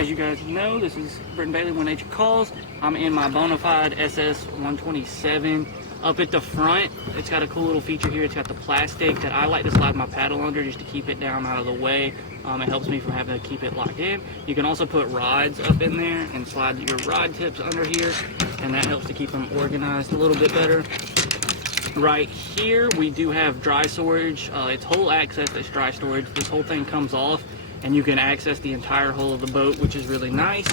As you guys know, this is Britton Bailey when nature calls. I'm in my Bonafide ss127. Up at the front, it's got a cool little feature here. It's got the plastic that I like to slide my paddle under just to keep it down out of the way. It helps me from having to keep it locked in. You can also put rods up in there and slide your rod tips under here, and that helps to keep them organized a little bit better. Right here, we do have dry storage. It's whole access, it's dry storage. This whole thing comes off, and you can access the entire hull of the boat, which is really nice.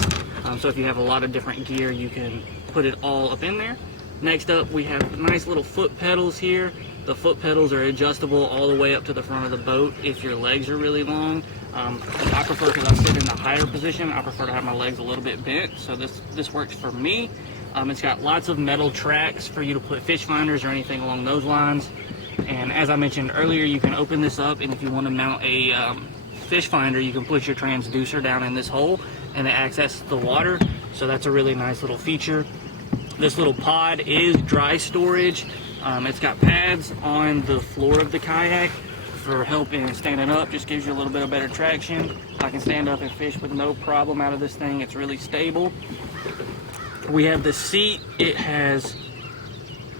So if you have a lot of different gear, you can put it all up in there. Next up, we have nice little foot pedals here. The foot pedals are adjustable all the way up to the front of the boat if your legs are really long. I prefer, because I sit in the higher position, I prefer to have my legs a little bit bent, so this works for me. It's got lots of metal tracks for you to put fish finders or anything along those lines. And as I mentioned earlier, you can open this up, and if you want to mount a fish finder, you can put your transducer down in this hole and it accesses the water. So that's a really nice little feature. This little pod is dry storage. It's got pads on the floor of the kayak for help in standing up. Just gives you a little bit of better traction. I can stand up and fish with no problem out of this thing. It's really stable. We have the seat. It has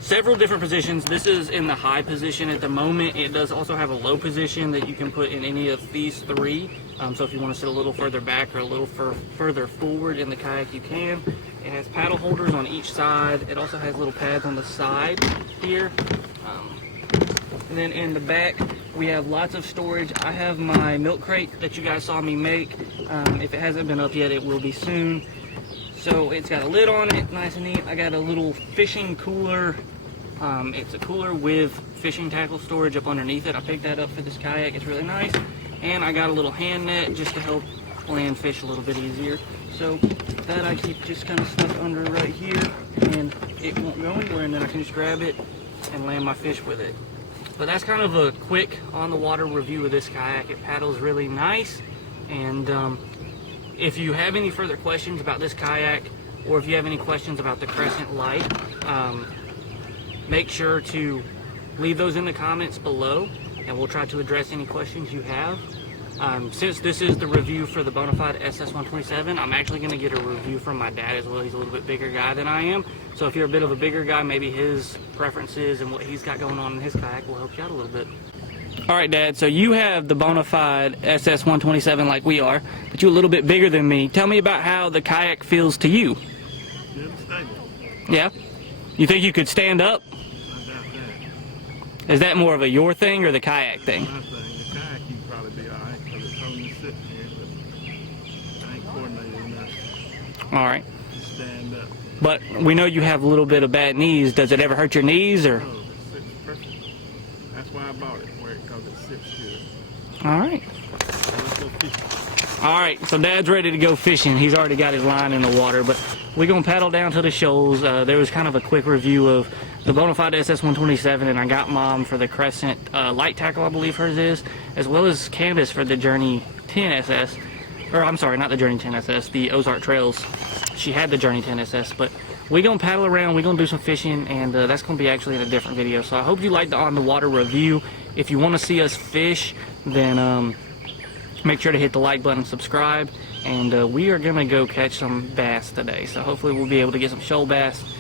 several different positions. This is in the high position at the moment. It does also have a low position that you can put in any of these three. So if you want to sit a little further back or a little further forward in the kayak, you can. It has paddle holders on each side. It also has little pads on the side here. And then in the back, we have lots of storage. I have my milk crate that you guys saw me make. If it hasn't been up yet, it will be soon. So it's got a lid on it, nice and neat. I got a little fishing cooler. It's a cooler with fishing tackle storage up underneath it. I picked that up for this kayak. It's really nice. And I got a little hand net just to help land fish a little bit easier. So that I keep just kind of stuck under right here, and it won't go anywhere, and then I can just grab it and land my fish with it. But that's kind of a quick on the water review of this kayak. It paddles really nice, and if you have any further questions about this kayak, or if you have any questions about the Crescent Light, make sure to leave those in the comments below, and we'll try to address any questions you have. Since this is the review for the Bonafide ss127, I'm actually going to get a review from my dad as well. He's a little bit bigger guy than I am. So if you're a bit of a bigger guy, maybe his preferences and what he's got going on in his kayak will help you out a little bit. Alright, Dad, so you have the Bonafide ss127 like we are, but you're a little bit bigger than me. Tell me about how the kayak feels to you. Good, stable. Yeah? You think you could stand up? I doubt that. Is that more of a your thing or the kayak thing? My thing. The kayak you can probably be alright because it's only sitting here, but I ain't coordinated enough. Alright. To stand up. But we know you have a little bit of bad knees. Does it ever hurt your knees, or? No, it sits perfect. That's why I bought it, because it sits good. Alright. So let's go fishing. Alright, so Dad's ready to go fishing. He's already got his line in the water, but we're going to paddle down to the shoals. There was kind of a quick review of the Bonafide ss127, and I got Mom for the Crescent light tackle, I believe hers is, as well as Candace for the Journey 10 SS. Or, I'm sorry, not the Journey 10 SS, the Ozark Trails. She had the Journey 10 SS, but we're going to paddle around, we're going to do some fishing, and that's going to be actually in a different video. So I hope you liked the on the water review. If you want to see us fish, then make sure to hit the like button and subscribe. And we are going to go catch some bass today. So hopefully we'll be able to get some shoal bass